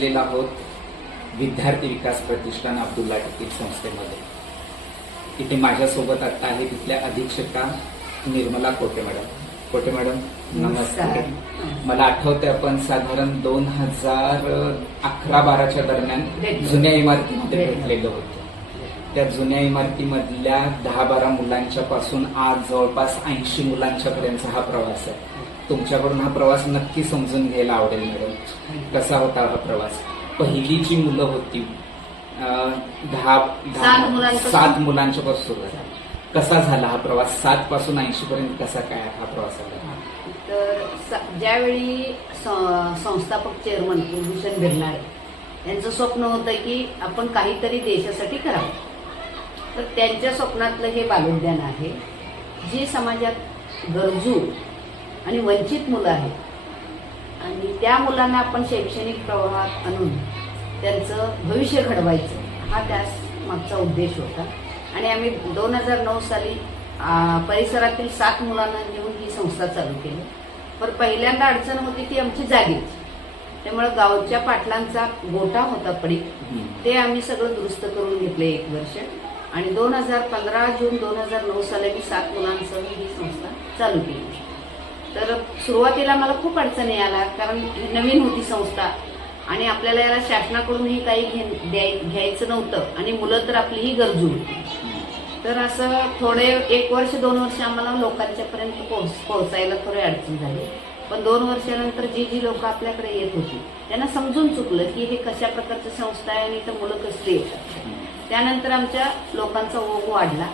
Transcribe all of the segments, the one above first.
पोहोचलेलो आहोत विद्यार्थी विकास प्रतिष्ठान अब्दुल्ला टिकील संस्थेमध्ये. इथे माझ्यासोबत आता आहे तिथल्या अधीक्षका निर्मला कोटे मॅडम. कोटे मॅडम नमस्कार. मला आठवते आपण साधारण 2011-12च्या दरम्यान जुन्या इमारतीमध्ये भेटलेलो होतो. त्या जुन्या इमारतीमधल्या 10-12 मुलांच्या पासून आज जवळपास 80 मुलांच्या पर्यंतचा हा प्रवास आहे. तुमच्याकडून हा प्रवास नक्की समजून घ्यायला आवडेल मॅडम. कसा होता हा प्रवास? पहिली जी मुलं होती 7 मुलांच्या पासून सुरुवात. कसा झाला हा प्रवास? 7 पासून 80 पर्यंत कसा काय हा प्रवास झाला? तर ज्यावेळी संस्थापक चेअरमन कुलभूषण बिरनाळे यांचं स्वप्न होतं की आपण काहीतरी देशासाठी करावं. तर त्यांच्या स्वप्नातलं हे बालोद्यान आहे, जी समाजात गरजू आणि वंचित मुलं आहेत आणि त्या मुलांना आपण शैक्षणिक प्रवाहात आणून त्यांचं भविष्य घडवायचं, हा त्यास मागचा उद्देश होता. आणि आम्ही 2009 साली परिसरातील 7 मुलांना घेऊन ही संस्था चालू केली. पण पहिल्यांदा अडचण होती ती आमची जागेची. त्यामुळे गावच्या पाटलांचा गोठा होता पडीक, ते आम्ही सगळं दुरुस्त करून घेतले 1 वर्ष. आणि 2015 जून 2009 साली मी 7 मुलांसह ही संस्था चालू केली. तर सुरुवातीला मला खूप अडचणी आल्या, कारण नवीन होती संस्था आणि आपल्याला याला शासनाकडूनही काही घ्यायचं नव्हतं आणि मुलं तर आपलीही गरजू होती. तर असं थोडे 1 वर्ष 2 वर्ष आम्हाला लोकांच्यापर्यंत पोहोचायला थोडी अडचण झाली. पण 2 वर्षानंतर जी लोक आपल्याकडे येत होती त्यांना समजून चुकलं की हे कशा प्रकारची संस्था आहे आणि इथं मुलं कसली येतात. त्यानंतर आमच्या लोकांचा ओघ वाढला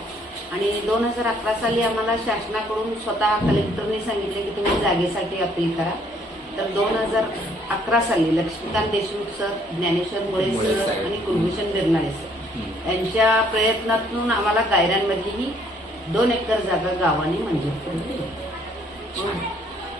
आणि 2011 साली आम्हाला शासनाकडून स्वतः कलेक्टरने सांगितले की तुम्ही जागेसाठी अपील करा. तर 2011 साली लक्ष्मीकांत देशमुख सर, ज्ञानेश्वर मुळे सर आणि कुलभूषण बिरनाळे सर यांच्या प्रयत्नातून आम्हाला गायरांमध्येही 2 एकर जागा गावाने मंजूर करून दिली.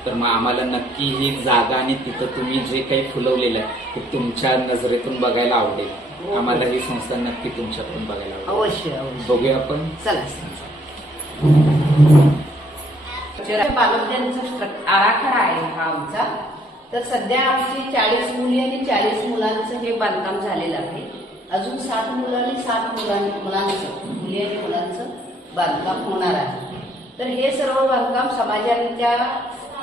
तर मग आम्हाला नक्की ही जागा आणि तिथं तुम्ही जे काही फुलवलेलं आहे ते तुमच्या नजरेतून बघायला आवडेल. आम्हाला ही संस्था नक्की तुमच्याकडून बघायला आवडेल. अवश्य बघूया आपण. चला. बालोद्यानचा आराखडा आहे हा आमचा. तर सध्या आमची 40 मुली आणि 40 मुलांचं हे बांधकाम झालेलं आहे. अजून 7 मुलं आणि 7 मुली आणि मुलांचं बांधकाम होणार आहे. तर हे सर्व बांधकाम समाजाच्या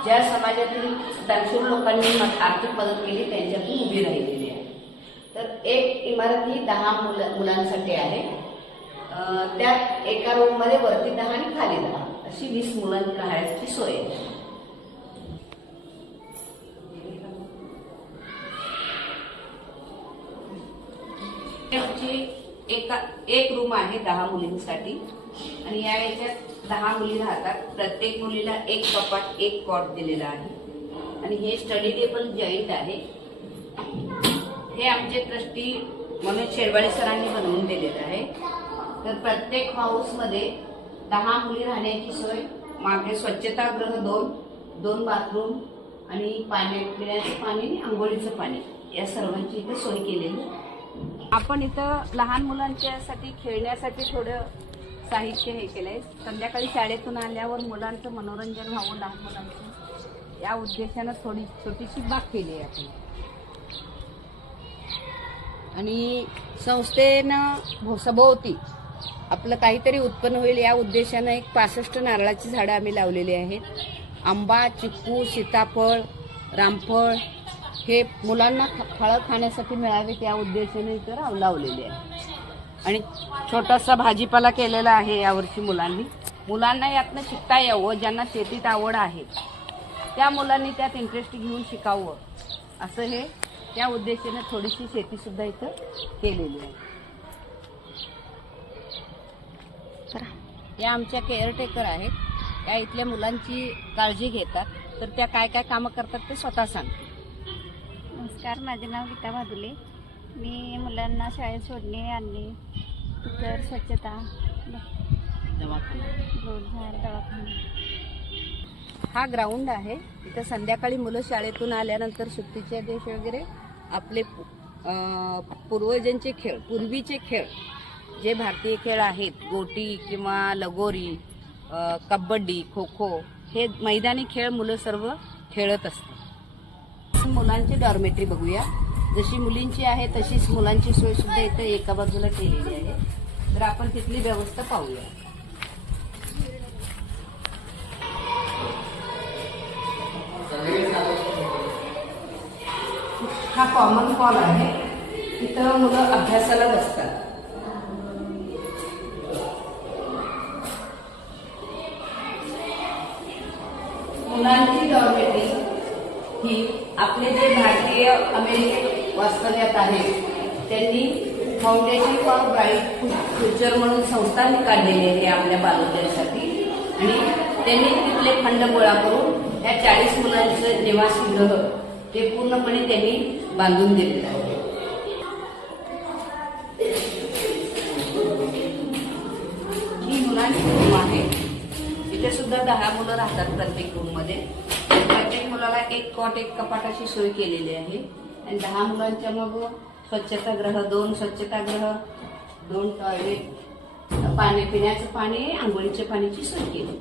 ज्या समाजातील दानशूर लोकांनी आर्थिक मदत केली त्यांच्यातून उभी राहिलेली आहे. तर एक इमारत ही 10 मुलांसाठी आहे. त्यात एका रूम मध्ये वरती 10 आणि खाली 10 अशी 20 मुलांची राहण्याची सोय आहे. एक रूम आहे 10 मुलींसाठी आणि या याच्यात 10 मुली राहतात. प्रत्येक मुलीला एक कपाट, एक कॉट दिलेला आहे आणि हे स्टडी टेबल जॉईंट आहे. हे आमचे ट्रस्टी मनोज शेरवाळे सरांनी बनवून दिलेलं आहे. तर प्रत्येक हाऊस मध्ये 10 मुली राहण्याची सोय, मागे स्वच्छतागृह 2 बाथरूम आणि पिण्याचं पाणी आणि आंघोळीचं पाणी या सर्वांची इथे सोय केलेली. आपण इथं लहान मुलांच्यासाठी खेळण्यासाठी थोडं साहित्य हे केलंय. संध्याकाळी शाळेतून आल्यावर मुलांचं मनोरंजन व्हावं लहान मुलांचं, या उद्देशानं थोडी छोटीशी बाग केली आहे आपण. आणि संस्थेनं सभोवती आपलं काहीतरी उत्पन्न होईल या उद्देशानं एक 65 नारळाची झाडं आम्ही लावलेली आहेत. आंबा, चिक्कू, सीताफळ, रामफळ हे मुलांना फळं खाण्यासाठी मिळावेत या उद्देशाने इथं लावलेले आहे. आणि छोटासा भाजीपाला केलेला आहे यावर्षी मुलांना यातनं शिकता यावं. ज्यांना शेतीत आवड आहे त्या मुलांनी त्यात इंटरेस्ट घेऊन शिकावं असं हे त्या उद्देशाने थोडीशी शेती सुद्धा इथं केलेली आहे. या आमच्या केअरटेकर आहेत. त्या इथल्या मुलांची काळजी घेतात. तर त्या काय काय कामं करतात ते स्वतः सांगतात. नमस्कार, माझे नाव गीता भादुले. मी मुलांना शाळेत सोडणे आणणे, तर स्वच्छता, दवाखाना. हा ग्राउंड आहे. इथं संध्याकाळी मुलं शाळेतून आल्यानंतर सुट्टीच्या दिवशी वगैरे आपले पूर्वजांचे खेळ, पूर्वीचे खेळ जे भारतीय खेळ आहेत, गोटी किंवा लगोरी, कबड्डी, खो खो, हे मैदानी खेळ मुलं सर्व खेळत असतात. मुलांची डॉर्मेटरी बघूया. जशी मुलींची आहे तशीच मुलांची सोय सुद्धा इथे एका बाजूला केलेली आहे. तर आपण तिथली व्यवस्था पाहूया. हा कॉमन हॉल आहे. इथं मुलं अभ्यासाला बसतात. मुलांची डॉर्मेटरी ही आपले जे भारतीय अमेरिकन वास्तव्यात आहेत त्यांनी फाउंडेशन फॉर ब्राईट फ्युचर म्हणून संस्था काढलेली आहे आपल्या बालवड्यांसाठी. आणि त्यांनी तिथले फंड गोळा करून या 40 मुलांचं निवासगृह ते पूर्णपणे त्यांनी बांधून दिलेलं आहे. ही मुलांची रूम आहे. इथे सुद्धा 10 मुलं राहतात प्रत्येक रूम मध्ये. प्रत्येक मुलाला एक कॉट एक कपाटाची सोय केलेली आहे. आणि 10 मुलांच्या मग स्वच्छतागृह, 2 स्वच्छतागृह, 2 टॉयलेट, पाणी पिण्याचं पाणी, आंघोळीच्या पाण्याची सोय केली.